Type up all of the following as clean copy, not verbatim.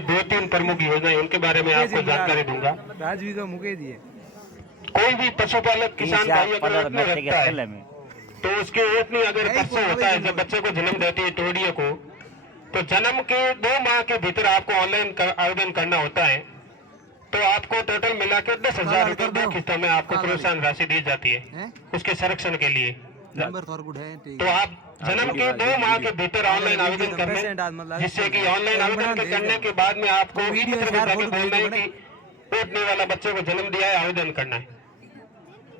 दो तीन प्रमुख योजना है, उनके बारे में आपको जानकारी दूंगा। कोई भी पशुपालक किसान भाई अगर ओटनी रखता है तो उसकी ओटनी अगर परसों होता है, जब बच्चे को जन्म देती है टोडिया को, तो जन्म के 2 माह के भीतर आपको ऑनलाइन आवेदन करना होता है। तो आपको टोटल मिला के 10,000 रुपये 2 किस्तों में आपको प्रोत्साहन राशि दी जाती है उसके संरक्षण के लिए। तो आप जन्म के 2 माह के भीतर ऑनलाइन आवेदन कर लें, जिससे कि ऑनलाइन आवेदन करने के बाद में आपको बोलना है कि ओटनी वाला बच्चे को जन्म दिया है, आवेदन करना है।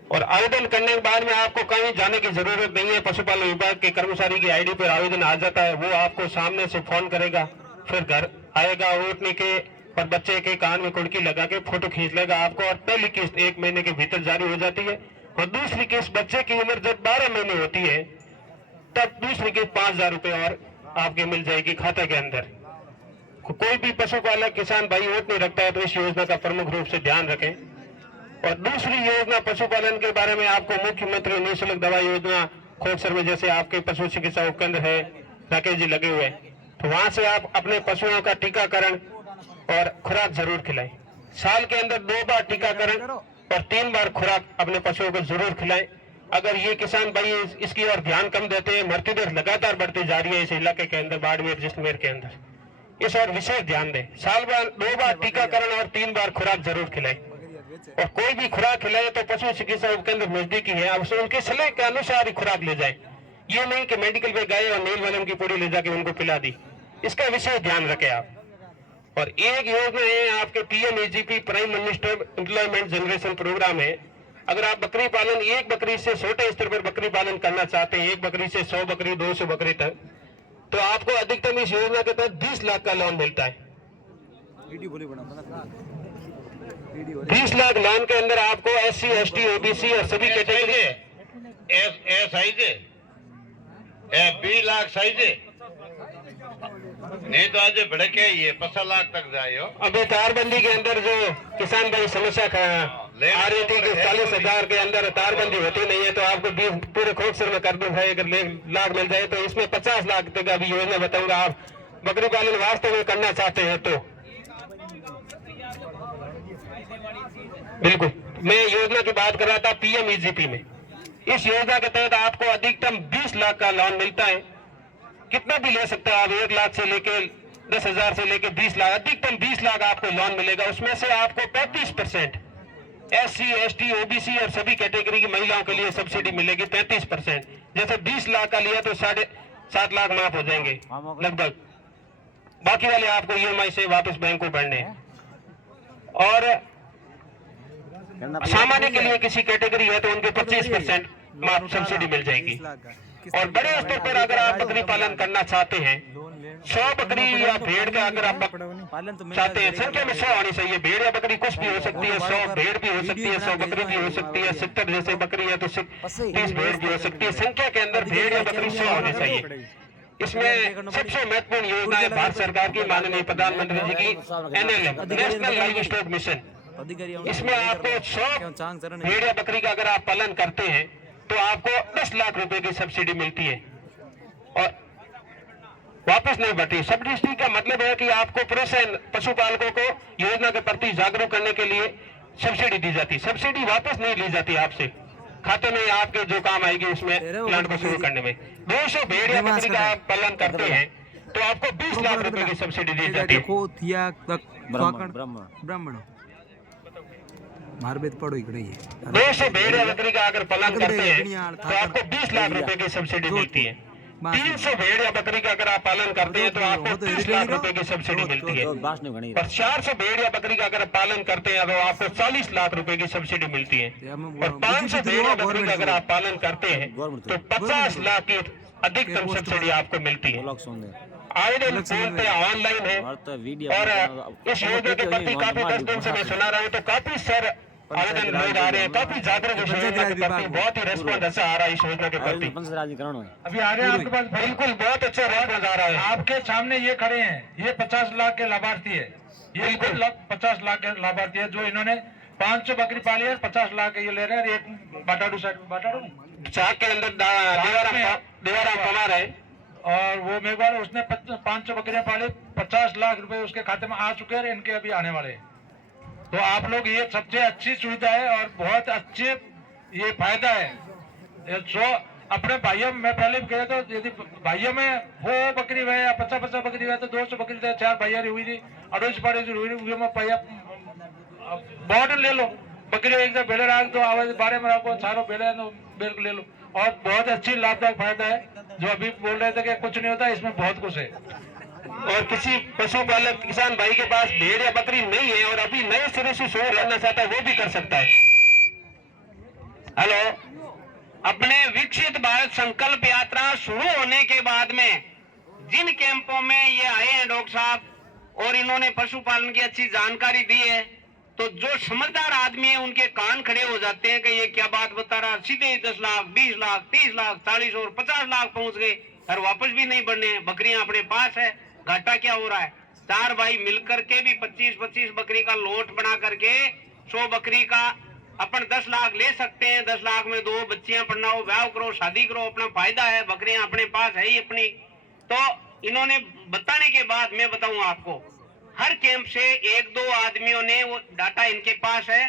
और आवेदन करने के बाद में आपको कहीं जाने की जरूरत नहीं है। पशुपालन विभाग के कर्मचारी की आईडी पर आवेदन आ जाता है, वो आपको सामने से फोन करेगा, फिर घर आएगा, ओटनी के और बच्चे के कान में कुंडकी लगा के फोटो खींच लेगा आपको। और पहली किस्त 1 महीने के भीतर जारी हो जाती है, और दूसरी किस्त बच्चे की उम्र जब 12 महीने होती है तब दूसरी किस्त 5,000 रुपये और आपके मिल जाएगी खाते के अंदर। कोई भी पशुपालक किसान भाई ओटनी रखता है तो इस योजना का प्रमुख रूप से ध्यान रखें। और दूसरी योजना पशुपालन के बारे में आपको मुख्यमंत्री निःशुल्क दवा योजना खोखसर में, जैसे आपके पशु चिकित्सा उपकेंद्र है, राकेश जी लगे हुए हैं, तो वहां से आप अपने पशुओं का टीकाकरण और खुराक जरूर खिलाएं। साल के अंदर 2 बार टीकाकरण और 3 बार खुराक अपने पशुओं को जरूर खिलाएं। अगर ये किसान भाई इसकी ओर ध्यान कम देते हैं, मृत्यु दर लगातार बढ़ती जा रही है इस इलाके के अंदर, बाड़मेर जैसलमेर के अंदर, इस और विशेष ध्यान दें। साल भर 2 बार टीकाकरण और 3 बार खुराक जरूर खिलाएं। और कोई भी खुराक खिलाए तो पशु चिकित्सा उपकेंद्र नजदीकी है, अब उनके सलाह के अनुसार ही खुराक ले जाए। ये नहीं कि मेडिकल पे गए और नील वालम की पूड़ी ले जाके उनको पिला दी, इसका विशेष ध्यान रखें आप। और एक योजना है आपके PMEGP, prime minister employment generation programme है। अगर आप बकरी पालन, एक बकरी से छोटे स्तर पर बकरी पालन करना चाहते हैं, एक बकरी से 100 बकरी 200 बकरी तक, तो आपको अधिकतम इस योजना के तहत 20 लाख का लोन मिलता है। 20 लाख लोन के अंदर आपको SC, ST, OBC और सभी कैटेगरी 20 लाख साइज नहीं तो आज भड़के ये 50 लाख तक जाए। अभी तारबंदी के अंदर जो किसान भाई समस्या आ रही थी कि 40,000 के अंदर तारबंदी होती नहीं है, तो आपको 20 पूरे खोखसर में कर दूं भाई, अगर लाख मिल जाए तो इसमें 50 लाख तक अभी योजना बताऊंगा। आप बकरी पालन वास्तव में करना चाहते हैं तो बिल्कुल, मैं योजना की बात कर रहा था PMEGP में। इस योजना के तहत आपको अधिकतम 20 लाख का लोन मिलता है, कितना भी ले सकते हैं आप, 1 लाख से लेके 10,000 से लेके 20 लाख, अधिकतम 20 लाख आपको लोन मिलेगा। उसमें से आपको 35% SC, ST, OBC और सभी कैटेगरी की महिलाओं के लिए सब्सिडी मिलेगी 35%। जैसे 20 लाख का लिया तो 7.5 लाख माफ हो जाएंगे लगभग, बाकी वाले आपको EMI से वापस बैंक को भरने। और सामान्य के लिए किसी कैटेगरी है तो उनके 25% माफ सब्सिडी मिल जाएगी। और बड़े स्तर पर अगर आप बकरी पालन करना चाहते हैं, 100 बकरी या भेड़ का अगर आप चाहते हैं, संख्या में 100 होनी चाहिए। भेड़ या बकरी कुछ भी हो सकती है, 100 भेड़ भी हो सकती है, 100 बकरी भी हो सकती है, 70 जैसे बकरी है तो 30 भेड़ भी हो सकती है। संख्या के अंदर भेड़ या बकरी 100 होनी चाहिए। इसमें सबसे महत्वपूर्ण योजना है भारत सरकार की, माननीय प्रधानमंत्री जी की NLM, national live stock mission. इसमें आपको 100 भेड़ या बकरी का अगर आप पालन करते हैं तो आपको 10 लाख रुपए की सब्सिडी मिलती है और वापस नहीं बढ़ती। सब्सिडी का मतलब है कि आपको प्रोत्साहन, पशुपालकों को योजना के प्रति जागरूक करने के लिए सब्सिडी दी जाती है। सब्सिडी वापस नहीं ली जाती आपसे, खाते में आपके जो काम आएगी उसमें प्लांट को शुरू करने में। 200 भेड़ या बकरी का आप पालन करते हैं तो आपको 20 लाख रुपए की सब्सिडी दी जाती है। मारबेत पड़ो इकडे ये 200 भेड़ या बकरी का अगर पालन करते हैं तो आपको 20 लाख रुपए की सब्सिडी मिलती है। 300 भेड़ या बकरी का अगर आप पालन करते हैं तो आपको 30 लाख रुपए की सब्सिडी मिलती है। और 400 भेड़ या बकरी का अगर आप पालन करते हैं तो आपको 40 लाख रुपए की सब्सिडी मिलती है। और 500 भेड़ या बकरी का अगर आप पालन करते हैं तो 50 लाख की अधिकतम सब्सिडी आपको मिलती है। आवेदन पूर्णतः ऑनलाइन है और इस योजना के प्रति काफी 10 दिन से मैं सुना रहा हूँ तो काफी सर आवेदन लोग आ रहे हैं, काफी जागरूक इस योजना के प्रति, बहुत ही रेस्पॉन्स अच्छा आ रहा है इस योजना के प्रति। अभी आ रहे हैं आपके पास, बिल्कुल बहुत अच्छा रेस्पॉन्स आ रहा है। आपके सामने ये खड़े हैं, ये 50 लाख के लाभार्थी है, ये 50 लाख के लाभार्थी है जो इन्होंने 500 बकरी पाली है, 50 लाख के ये ले रहे हैं। एक बाटाडू साइड में, बाटाडू चाक के अंदर देवाराम कुमार है और वो मेघवाल उसने 500 बकरियां पाली, 50 लाख रुपए उसके खाते में आ चुके हैं, इनके अभी आने वाले हैं। तो आप लोग, ये सबसे अच्छी सुविधा है और बहुत अच्छे ये फायदा है। जो अपने भाइयों में पहले भी कहे तो, यदि भाइयों में वो बकरी है या 50 बकरी है तो 200 बकरी थे, 4 भैया हुई थी, अड़ोस पड़ोस हुई थी, में भैया बहुत ले लो बकरी, एक दो बेले राख दो, आवाज बारे में रखो, सारो बेले बेल ले लो, और बहुत अच्छी लाभदायक फायदा है। जो अभी बोल रहे थे कि कुछ नहीं होता, इसमें बहुत कुछ है। और किसी पशुपालक किसान भाई के पास भेड़ या बकरी नहीं है और अभी नए सिरे से शुरू करना चाहता है, वो भी कर सकता है। हेलो, अपने विकसित भारत संकल्प यात्रा शुरू होने के बाद में जिन कैंपों में ये आए हैं डॉक्टर साहब और इन्होंने पशुपालन की अच्छी जानकारी दी है, तो जो समझदार आदमी है उनके कान खड़े हो जाते हैं कि ये क्या बात बता रहा, सीधे ही 10 लाख 20 लाख 30 लाख 40 और 50 लाख पहुंच गए और वापस भी नहीं बढ़ने, बकरियां अपने पास है, घाटा क्या हो रहा है। 4 भाई मिलकर के भी 25-25 बकरी का लोट बना करके 100 बकरी का अपन 10 लाख ले सकते हैं। 10 लाख में 2 बच्चियां पढ़ाओ, ब्याह करो, शादी करो, अपना फायदा है, बकरियां अपने पास है ही अपनी। तो इन्होंने बताने के बाद मैं बताऊं आपको, हर कैंप से 1-2 आदमियों ने वो डाटा इनके पास है